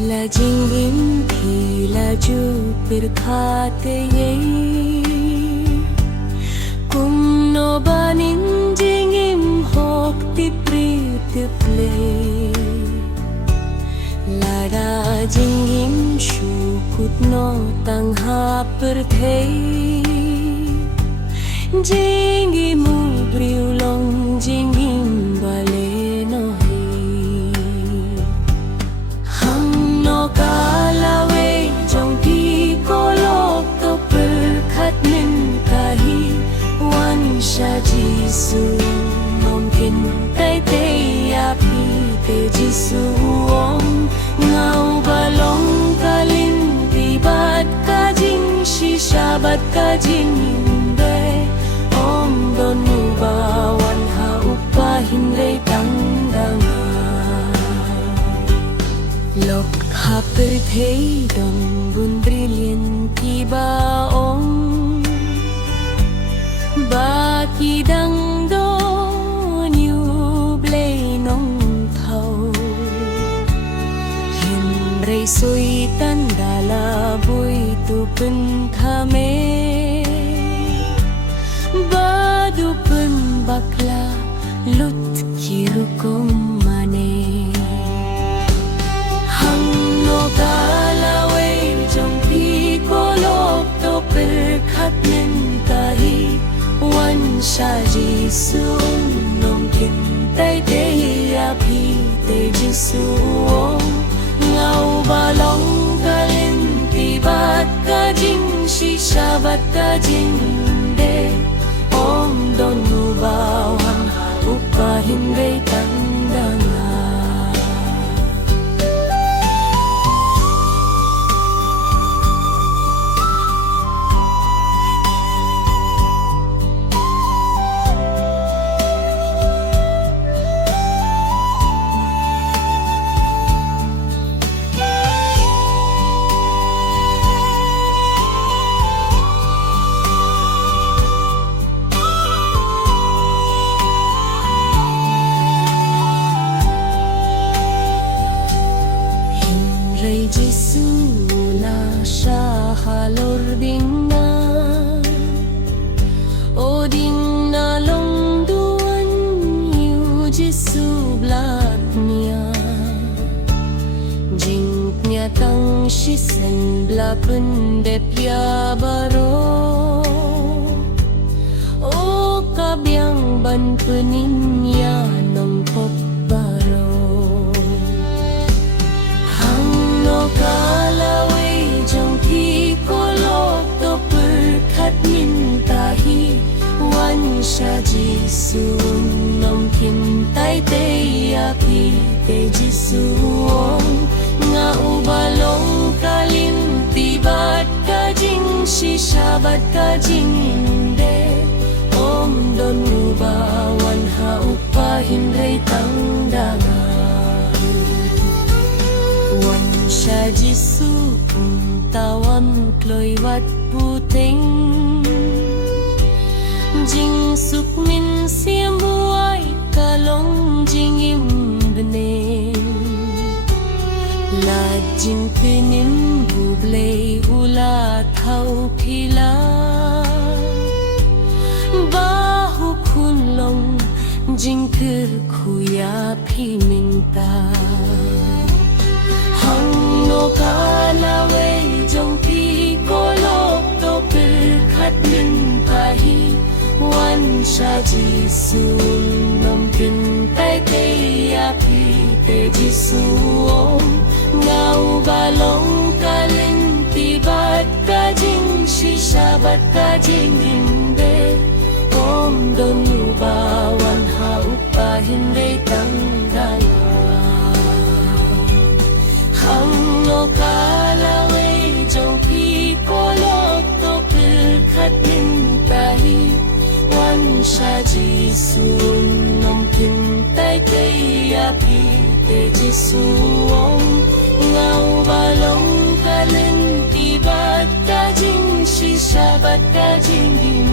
là dinh im thì là ju berkate ye kum no banin ding im hok ti prit play la da ding im shukut no tang ha per thei ding im briu long ding im bale no kalawe trong khi có lộc to per khát nên kahi wan sha jisu mong tin tay tay api te jisu om ngau balong kalin di bat ka jing shi shabat ka jing de om don nu ba wan ha upahin re tang dang lộc haper thei dong bun brilliant ki ba ong ba ki dang do new blay nong thau him rei soi tan dala bui tu pen khame ba du pen bakla lut kiru kom kalawe trong khi có lộc to per khát nên kahi wan sha jisu nong kin tay tay api te jisu om ngau balong kalin ti bat ka jing shi shabat ka jing de om don nu bawan upahin ve tandang Jisu la sha halor ding na o ding na long duan yu Jisu blat nia jing nya tang shi sen bla pen de pya baro o ka biang ban penin ya nong pop kalawe trong khi có lộc to per khát min tahi wan sha jisu nong kim tay tay api te jisu om nga ubalong kalin ti bat ka jing shi shabat ka jing de om don nu ba wan ha upahin rei tang danga sha jisu tawam kloi wat puting jing suk min siam buai kalong jing im bene la jin pinim buble hula thau phila bahu khunlong jing thir khuya phi minta kalawe trong khi có lộc to per khát nên kahi wan sha jisu nong kin tay tay api te jisu om ngau balong kalin ti bat ka jing shi shabat ka jing de om don nu ba wan ha upahin re tang daya kalawe trong khi có lộc to per khát nên kahi wan sha jisu nong kin tay tay api te jisu om ngau balong kalin ti bat ka jing shi shabat ka jing